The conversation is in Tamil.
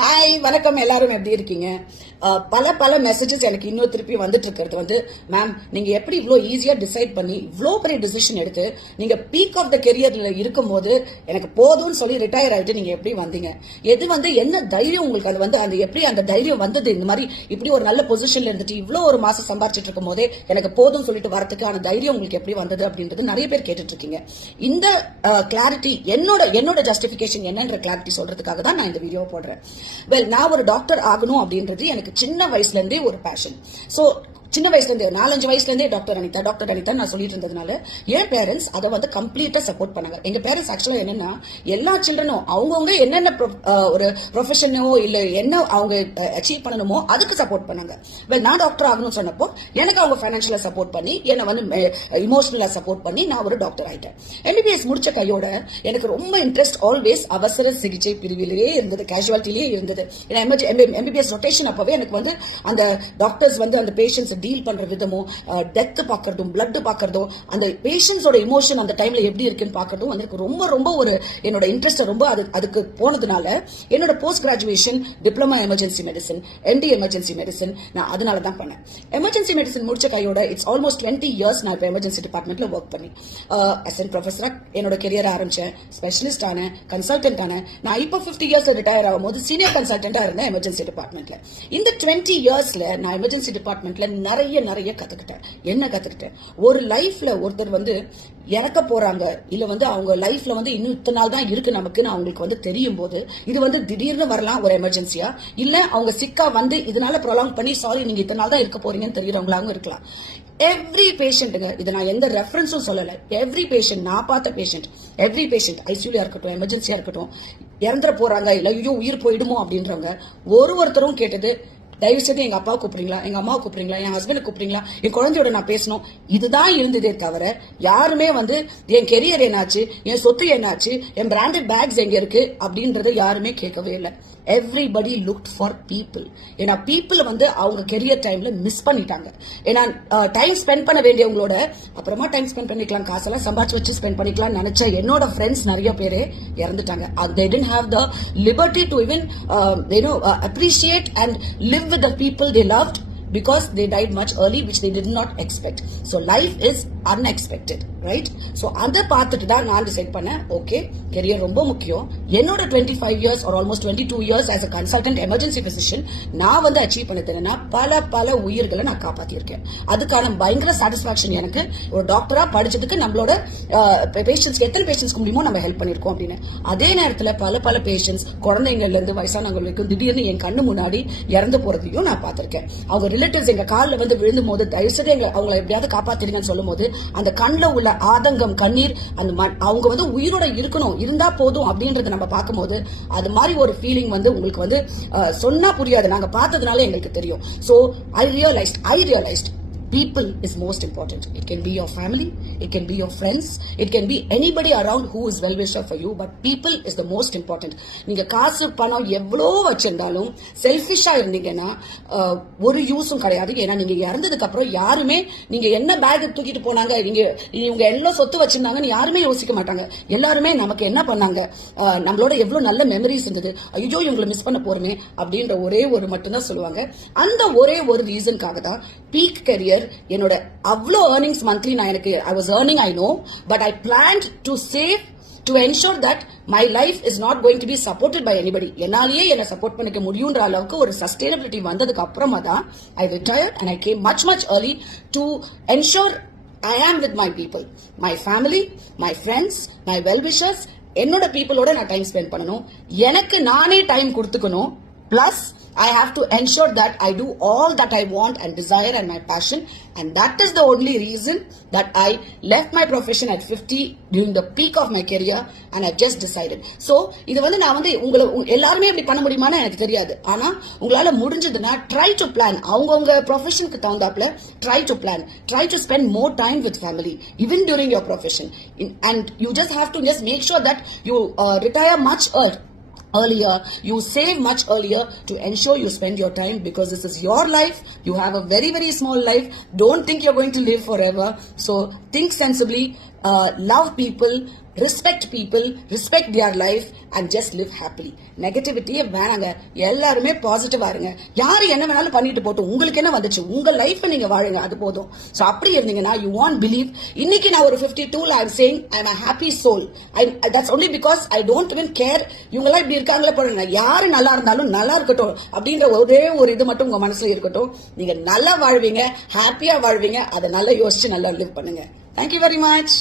ஹாய் வணக்கம், எல்லாரும் எப்படி இருக்கீங்க? பல மெசேஜஸ் எனக்கு இன்னும் திருப்பி வந்துட்டு இருக்கிறது வந்து, மேம் நீங்க எப்படி இவ்வளோ ஈஸியா டிசைட் பண்ணி இவ்வளோ பெரிய டிசிஷன் எடுத்து நீங்க பீக் ஆஃப் த கெரியர்ல இருக்கும் போது எனக்கு போதும்னு சொல்லி ரிட்டையர் ஆயிட்டு நீங்க எப்படி வந்தீங்க? எது வந்து என்ன தைரியம் உங்களுக்கு? அது வந்து அந்த எப்படி அந்த தைரியம் வந்தது? இந்த மாதிரி இப்படி ஒரு நல்ல பொசிஷன்ல இருந்துட்டு இவ்வளோ ஒரு மாசம் சம்பாரிச்சிட்டு இருக்கும் போதே எனக்கு போதும்னு சொல்லிட்டு வரதுக்கான தைரியம் உங்களுக்கு எப்படி வந்தது அப்படின்றது நிறைய பேர் கேட்டுட்டு இருக்கீங்க. இந்த கிளாரிட்டி என்னோட ஜஸ்டிபிகேஷன் என்னன்ற கிளாரிட்டி சொல்றதுக்காக தான் நான் இந்த வீடியோ போடுறேன். நான் ஒரு டாக்டர் ஆகணும் அப்படின்றது எனக்கு சின்ன வயசுல இருந்தே ஒரு பேஷன். சோ சின்ன வயசுல இருந்து 4-5 வயசுல இருந்தே டாக்டர் அனிதா நான் சொல்லிட்டு இருந்ததுனால என் பேரண்ட்ஸ் அதை வந்து கம்ப்ளீட்டா சப்போர்ட் பண்ணாங்க. எங்க பேரண்ட்ஸ் ஆக்சுவலா என்னன்னா, எல்லா சில்ட்ரனும் அவங்கவுங்க என்னென்ன ஒரு ப்ரொஃபஷனோ இல்ல என்ன அவங்க அச்சீவ் பண்ணணுமோ அதுக்கு சப்போர்ட் பண்ணாங்க. நான் டாக்டர் ஆகணும்னு சொன்னப்போ எனக்கு அவங்க பைனான்சியலா சப்போர்ட் பண்ணி என்னை வந்து இமோஷனலா சப்போர்ட் பண்ணி நான் ஒரு டாக்டர் ஆயிட்டேன். MBBS முடிச்ச கையோட எனக்கு ரொம்ப இன்ட்ரெஸ்ட் ஆல்வேஸ் அவசர சிகிச்சை பிரிவிலேயே இருந்தது, கேஷுவாலிட்டிலேயே இருந்தது. MBBS ரொட்டேஷன் அப்பவே எனக்கு வந்து அந்த டாக்டர்ஸ் வந்து அந்த பேஷண்ட்ஸ் டீல் பண்ற விதமும், டெத் பாக்குறதும், பிளட் பாக்குறதும், அந்த பேஷண்ட்ஸோட இமோஷன் அந்த டைம்ல எப்படி இருக்குன்னு பாக்குறதும் வந்து ரொம்ப ரொம்ப ஒரு என்னோட இன்ட்ரெஸ்ட் ரொம்ப அதுக்கு போனதுனால என்னோட post graduation diploma emergency medicine, MD emergency medicine நான் அதனால தான் பண்ணேன். எமர்ஜென்சி மெடிசன் முடிச்ச கையோட இட்ஸ் ஆல்மோஸ்ட் 20 இயர்ஸ் நான் இப்போ எமர்ஜென்சி டிபார்ட்மெண்ட்ல ஒர்க் பண்ணி அசிஸ்டன்ட் ப்ரொஃபஸரா என்னோட கெரியர் ஆரம்பிச்சேன். ஸ்பெஷலிஸ்ட் ஆனேன், கன்சல்டன்ட் ஆனேன். நான் இப்போ 50 இயர்ஸ்ல ரிட்டையர் ஆகும் போது சீனியர் கன்சல்டன்டா இருந்தேன் எமர்ஜென்சி டிபார்ட்மெண்ட்ல. இந்த 20 இயர்ஸ்ல நான் எமர்ஜென்சி டிபார்ட்மெண்ட்ல நிறைய கத்துக்கிட்டேன். என்ன கத்துக்கிட்டேன்? ஒரு லைஃப்ல ஒருத்தர் வந்து இறக்க போறாங்க, இல்ல வந்து அவங்க லைஃப்ல வந்து இன்னும் இத்தனை நாள் தான் இருக்கு நமக்குன்னு அவங்களுக்கு வந்து தெரியும் போது, இது வந்து திடீர்னு வரலாம் ஒரு எமர்ஜென்சியா, இல்ல அவங்க சிக்கா வந்து இதனால ப்ரொலாங் பண்ணி சாரி நீங்க இத்தனை நாள் தான் இருக்க போறீங்கன்னு தெரியறவங்களாவும் இருக்கலாம். எவ்ரி பேஷண்ட்டுங்க, இதை நான் எந்த ரெஃபரன்ஸும் சொல்லல, எவ்ரி பேஷண்ட், நான் பார்த்த பேஷண்ட், எவ்ரி பேஷண்ட் ஐசியூலியா இருக்கட்டும், எமர்ஜென்சியா இருக்கட்டும், இறந்துட போறாங்க இல்ல ஐயோ உயிர் போயிடுமோ அப்படின்றவங்க ஒருத்தரும் கேட்டது, தயவு செய்து எங்க அப்பாவை கூப்பிடுறீங்களா, எங்க அம்மாவை கூப்பிடுறீங்களா, என் ஹஸ்பண்ட் கூப்பிடுறீங்களா, என் குழந்தையோட நான் பேசணும், இதுதான் இருந்ததே தவிர யாருமே வந்து என் கெரியர் என்னாச்சு, என் சொத்து என்னாச்சு, என் பிராண்டட் பேக்ஸ் எங்க இருக்கு அப்படின்றத யாருமே கேட்கவே இல்லை. Everybody looked for people. ஏன்னா பீப்புள் வந்து அவங்க கெரியர் டைம்ல மிஸ் பண்ணிட்டாங்க. ஏன்னா டைம் ஸ்பெண்ட் பண்ண வேண்டியவங்களோட அப்புறமா டைம் ஸ்பெண்ட் பண்ணிக்கலாம், காசெல்லாம் சம்பாதிச்சு வச்சு ஸ்பெண்ட் பண்ணிக்கலாம் நினைச்ச என்னோட ஃப்ரெண்ட்ஸ் நிறைய பேரே இறந்துட்டாங்க. they didn't have the liberty to even appreciate and live with the people they loved because they died much early, which they did not expect. So life is unexpected, right? So அந்த பார்த்துட்டு தான் நான் டிசைட் பண்ணேன், ஓகே கெரியர் ரொம்ப முக்கியம். என்னோட 25 years or almost 22 years as a consultant emergency physician நான் வந்து அச்சீவ் பண்ணது என்னன்னா, பல உயிர்களை நான் காப்பாத்திருக்கேன். அதுக்கான பயங்கர சாட்டிஸ்பாக்சன் எனக்கு. ஒரு டாக்டரா படிச்சதுக்கு நம்மளோட பேஷண்ட்ஸ்க்கு எத்தனை பேஷண்ட்ஸ்க்கு முடியுமோ நம்ம ஹெல்ப் பண்ணிருக்கோம் அப்படின்னு. அதே நேரத்துல பல பேஷண்ட்ஸ், குழந்தைங்கள்ல இருந்து வயசானவங்க வரைக்கும் திடீர்னு என் கண்ணு முன்னாடி இறந்து போறதையும் நான் பார்த்திருக்கேன். அவங்க ரிலேட்டிவ்ஸ் எங்க காலில் வந்து விழுந்தும் போது தயவுசெய்து அவங்களை எப்படியாவது காப்பாத்திருங்கன்னு சொல்லும் போது அந்த கண்ணில் உள்ள ஆதங்கம், கண்ணீர், அந்த அவங்க வந்து உயிரோட இருக்கணும், இருந்தா போதும் அப்படின்றத நம்ம பார்க்கும்போது அது மாதிரி ஒரு ஃபீலிங் வந்து உங்களுக்கு வந்து சொன்னா புரியாது, நாங்க பார்த்ததுனால எங்களுக்கு தெரியும். So I realized people is most important. It can be your family, it can be your friends, it can be anybody around who is well wisher for you, but people is the most important. நீங்க காசு பணம் எவ்வளோ வச்சிருந்தாலும் செல்ஃபிஷா இருந்தீங்கன்னா ஒரு யூஸும் கிடையாது. ஏன்னா நீங்க இறந்ததுக்கு அப்புறம் யாருமே நீங்க என்ன பேக் தூக்கிட்டு போனாங்க, இவங்க எல்லாம் சொத்து வச்சிருந்தாங்கன்னு யாருமே யோசிக்க மாட்டாங்க. எல்லாருமே நமக்கு என்ன பண்ணாங்க, நம்மளோட எவ்வளவு நல்ல மெமரிஸ் இருந்தது, ஐயோ இவங்களை மிஸ் பண்ண போறமே அப்படின்ற ஒரே ஒரு மட்டும்தான் சொல்லுவாங்க. அந்த ஒரே ஒரு ரீசனுக்காக தான் பீக் கெரியர் என்னோட அவ்வளோ earnings monthly நான் எனக்கு I was earning, I know, but I planned to save to ensure that my life is not going to be supported by anybody. என்னாலேயே என்ன சப்போர்ட் பண்ணிக்க முடியுன்ற அளவுக்கு ஒரு சஸ்டைனபிலிட்டி வந்ததுக்கு அப்புறமா தான் I retired and I came much early to ensure I am with my people, my family, my friends, my well-wishers. என்னோட பீப்புளோட நான் டைம் ஸ்பெண்ட் பண்ணணும், எனக்கு நானே time கொடுத்துக்கணும். Plus, I have to ensure that I do all that I want and desire and my passion, and that is the only reason that I left my profession at 50 during the peak of my career and I just decided. So, இது வந்து நான் வந்து எல்லாருமே இப்படி பண்ண முடியுமான்னு எனக்கு தெரியாது. ஆனா உங்களால முடிஞ்சதுன்னா try to plan. அவங்கவுங்க ப்ரொஃபஷனுக்கு தகுந்தாப்புல try to spend more time with family even during your profession, and you just have to just make sure that you retire much earlier, you save much earlier to ensure you spend your time, because this is your life. You have a very small life. Don't think you're going to live forever. So think sensibly, love people, respect people, respect their life and just live happily. நெகட்டிவிட்டியே வேணாங்க, எல்லாருமே பாசிட்டிவா இருங்க. யாரு என்ன வேணாலும் பண்ணிட்டு போட்டும், உங்களுக்கு என்ன வந்துச்சு, உங்க லைஃப் நீங்க வாழுங்க, அது போதும். சோ அப்படி இருந்தீங்கன்னா you won't believe. இன்னைக்கு நான் ஒரு 52 I'm saying I'm a happy soul. That's only because I don't even care இவங்க எல்லாம் இப்படி இருக்காங்களே போடுங்க. யாரு நல்லா இருந்தாலும் நல்லா இருக்கட்டும் அப்படின்ற ஒரே ஒரு இது மட்டும் உங்க மனசுல இருக்கட்டும். நீங்க நல்லா வாழ்வீங்க, ஹாப்பியா வாழ்வீங்க. அதை நல்லா யோசிச்சு நல்லா லிவ் பண்ணுங்க. Thank you very much.